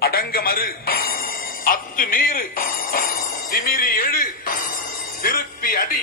அடங்க மறு அத்து மீறு திமிரி எழு. திருப்பி அடி.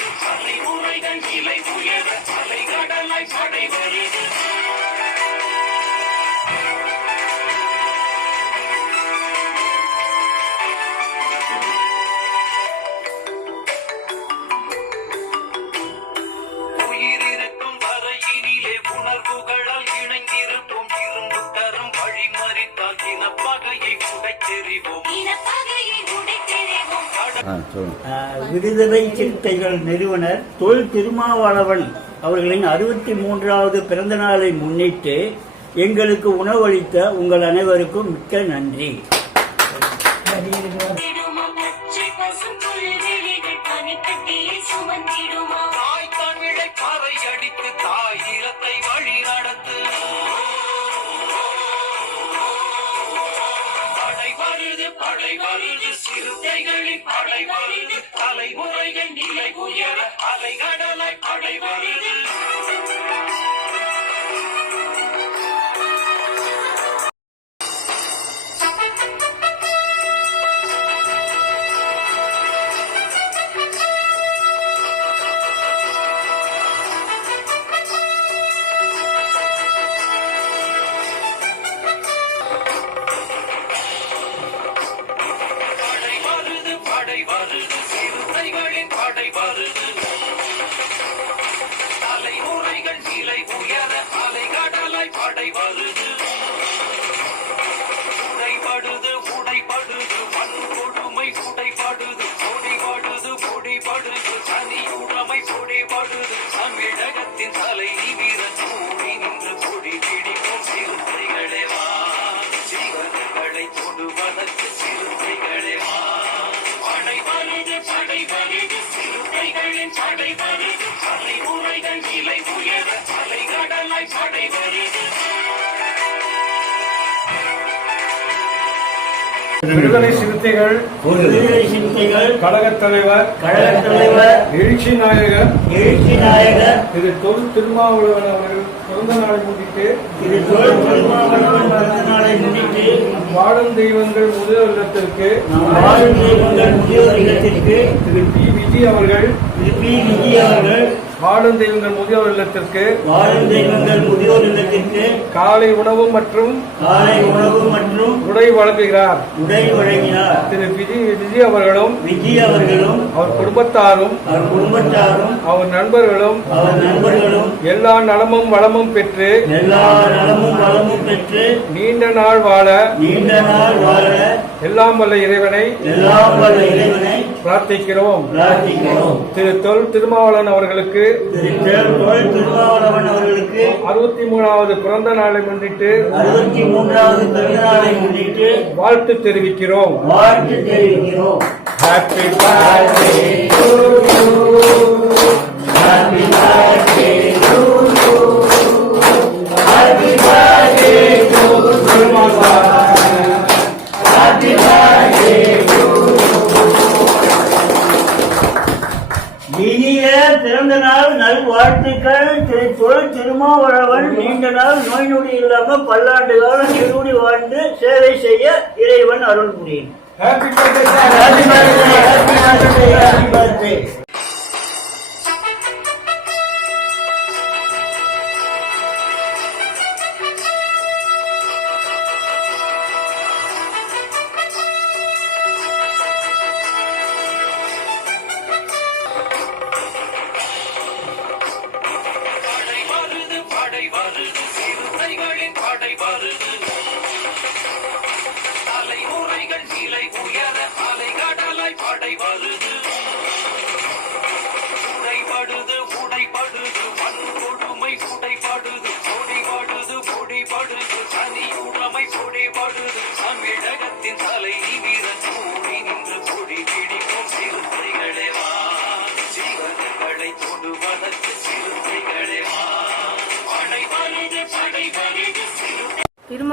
விடுதலை சிறுத்தைகள் நிறுவனர் தொல் திருமாவளவன் அவர்களின் அறுபத்தி மூன்றாவது பிறந்த நாளை முன்னிட்டு எங்களுக்கு உணவளித்த உங்கள் அனைவருக்கும் மிக்க நன்றி. படை வருது சிறுத்தைகளின் படை வருது தலைமுறைகள் நிலை உயர அலை கடலாய் படை வருது விடுதலை சிறுத்தைகள் விடுதலை சிறுத்தைகள் கழகத் தலைவர் கழகத் தலைவர் எழுச்சி நாயகர் எழுச்சி நாயகர் திரு தொல் திருமாவளவன் அவர்கள் பிறந்த நாளை முன்னிட்டு திரு தொல் திருமாவளவன் நாளை முன்னிட்டு வாழும் தெய்வங்கள் முதியோர் இல்லத்திற்கு வாழும் தெய்வங்கள் முதியோர் இல்லத்திற்கு திரு பி விஜய் அவர்கள் திரு பி விஜய் அவர்கள் வாழும் தெய்வங்கள் முதியோர் இல்லத்திற்கு வாழும் தெய்வங்கள் முதியோர் இல்லத்திற்கு காலை உணவு மற்றும் காலை உணவு மற்றும் உடை வழங்குகிறார். உடை வழங்கினார். திரு விஜய் விஜய் அவர்களும் விஜய் அவர்களும் அவர் குடும்பத்தாரும் அவர் குடும்பத்தாரும் அவர் நண்பர்களும் அவர் நண்பர்களும் எல்லா நலமும் வளமும் பெற்று எல்லா நலமும் வளமும் பெற்று நீண்ட நாள் வாழ நீண்ட நாள் வாழ எல்லாம் வல்ல இறைவனை எல்லாம் வல்ல இறைவனை பிரார்த்திக்கிறோம். பிரார்த்திக்கிறோம். திரு தொல் திருமாவளவன் அவர்களுக்கு அவர்களுக்கு அறுபத்தி மூணாவது பிறந்த நாளை முன்னிட்டு அறுபத்தி மூன்றாவது பிறந்த நாளை முன்னிட்டு வாழ்த்து தெரிவிக்கிறோம். வாழ்த்து தெரிவிக்கிறோம். Happy birthday. திருமாவளவன் நீண்ட நாள் நோய் நொடி இல்லாம பல்லாண்டு காலம் நீடூடி வாழ்ந்து சேவை செய்ய இறைவன் அருள் புரியும்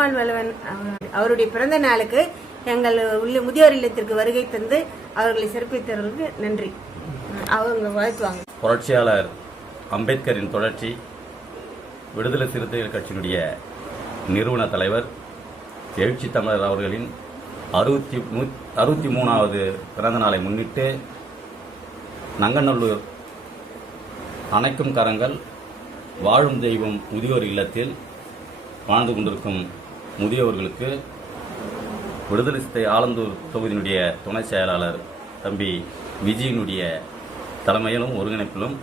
பெருமாள் வளவன் அவருடைய பிறந்த நாளுக்கு எங்கள் உள்ள முதியோர் இல்லத்திற்கு வருகை தந்து அவர்களை சிறப்பித்தவர்களுக்கு நன்றி. அவங்க வாழ்த்துவாங்க புரட்சியாளர் அம்பேத்கரின் தொடர்ச்சி விடுதலை சிறுத்தைகள் கட்சியினுடைய நிறுவன தலைவர் எழுச்சி தமிழர் அவர்களின் அறுபத்தி நூ- அறுபத்தி மூணாவது பிறந்த நாளை முன்னிட்டு நங்கநல்லூர் அணைக்கும் கரங்கள் வாழும் தெய்வம் முதியோர் இல்லத்தில் வாழ்ந்து கொண்டிருக்கும் முதியோர்களுக்கு விடுதலை சித்தை ஆலந்தூர் தொகுதியினுடைய துணை செயலாளர் தம்பி விஜயனுடைய தலைமையிலும் ஒருங்கிணைப்பிலும்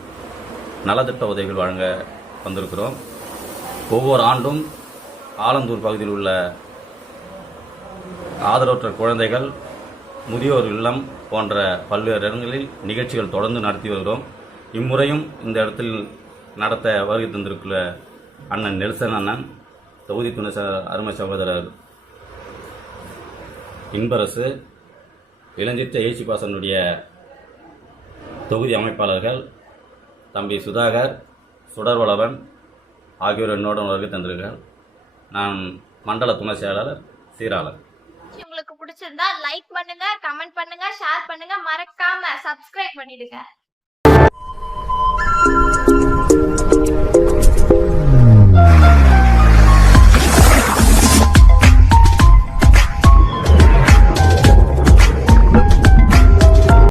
நலத்திட்ட உதவிகள் வழங்க வந்திருக்கிறோம். ஒவ்வொரு ஆண்டும் ஆலந்தூர் பகுதியில் உள்ள ஆதரவற்ற குழந்தைகள் முதியோர் இல்லம் போன்ற பல்வேறு இடங்களில் நிகழ்ச்சிகள் தொடர்ந்து நடத்தி வருகிறோம். இம்முறையும் இந்த இடத்தில் நடத்த வருகை தந்திருக்கிற அண்ணன் நெல்சன் அண்ணன் தொகுதி துணை ச- அருமை சகோதரர் இன்பரசு இளஞ்சித்த ஏசிபாசனுடைய பாசனுடைய தொகுதி அமைப்பாளர்கள் தம்பி சுதாகர் சுடர்வளவன் ஆகியோர் என்னோட வருகை தந்திருக்கிறார். நான் மண்டல துணை செயலாளர் சீராளர். உங்களுக்கு பிடிச்சிருந்தா லைக் பண்ணுங்க கமெண்ட் பண்ணுங்க ஷேர் பண்ணுங்க. மறக்காம சப்ஸ்கிரைப் பண்ணிடுங்க.